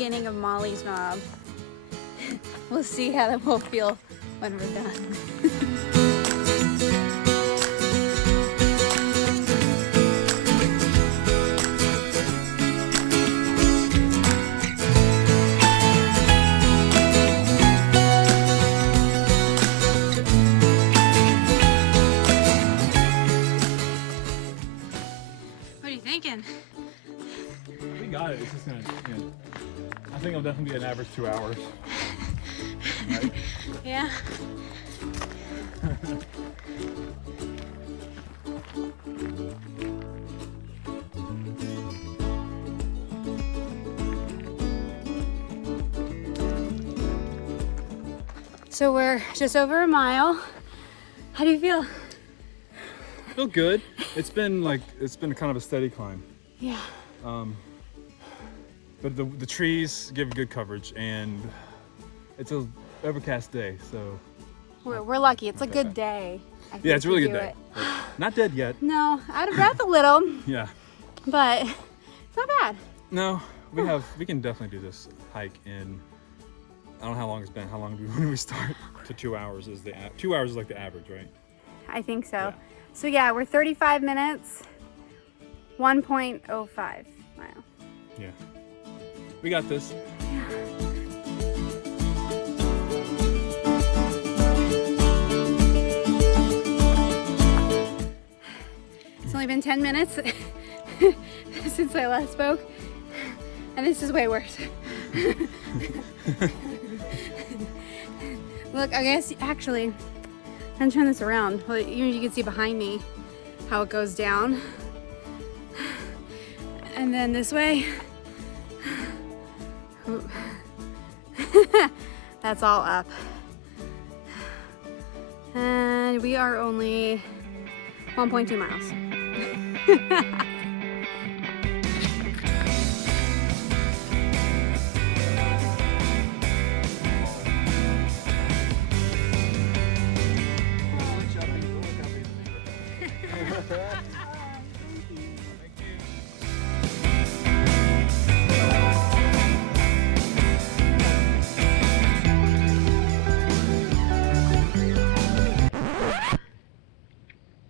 beginning of Molly's Knob. We'll see how that will feel when we're done. What are you thinking? We got it. It's just gonna, I think it'll definitely be an average 2 hours. Right? Yeah. So we're just over a mile. How do you feel? I feel good. It's been kind of a steady climb. Yeah. But the trees give good coverage, and it's a overcast day, so We're lucky. It's a good day. I think, yeah, it's a really to good do day. it. But not dead yet. No, out of breath a little, Yeah. but it's not bad. No, we can definitely do this hike in, I don't know how long it's been. How long when we start? To 2 hours is 2 hours is like the average, right? I think so. Yeah. So yeah, we're 35 minutes, 1.05 mile. Yeah. We got this. It's only been 10 minutes since I last spoke, and this is way worse. Look, I guess actually, I'm gonna turn this around. Well, you can see behind me how it goes down. And then this way, that's all up. And we are only 1.2 miles.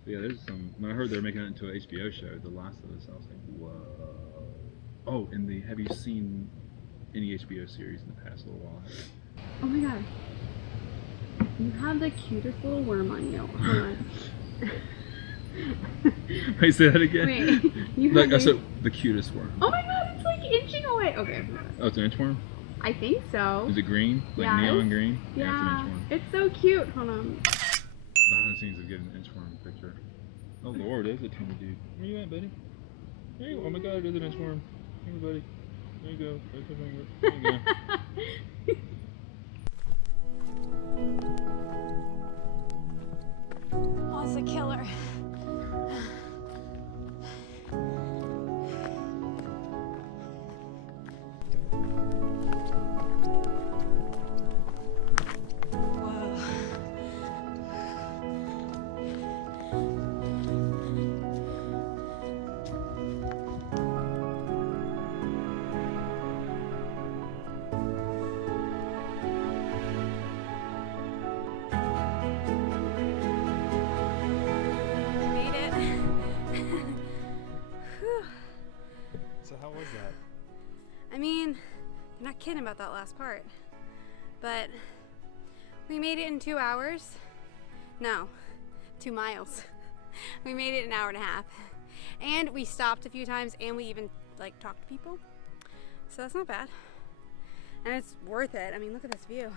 Yeah, there's some. When I heard they're making it into an HBO show, The Last of Us, I was like, whoa. Oh, and have you seen any HBO series in the past little while? Oh my god. You have the cutest little worm on you. Hold on. Wait, say that again. Wait, you Like I have said, the cutest worm. Oh my god, it's like inching away. Okay. Oh, it's an inchworm? I think so. Is it green? Like Yes. neon green? Yeah. It's It's so cute. Hold on. behind the scenes of getting an inchworm picture. Oh lord, there's a tiny dude. Where you at, buddy? There you go. Oh my god, there's an inchworm. Here, buddy. There you go. There's your finger. There you go. Oh, it's a killer. So how was that? I mean, I'm not kidding about that last part, but we made it in 2 hours. No, 2 miles. We made it an hour and a half, and we stopped a few times, and we even talked to people. So that's not bad, and it's worth it. I mean, look at this view.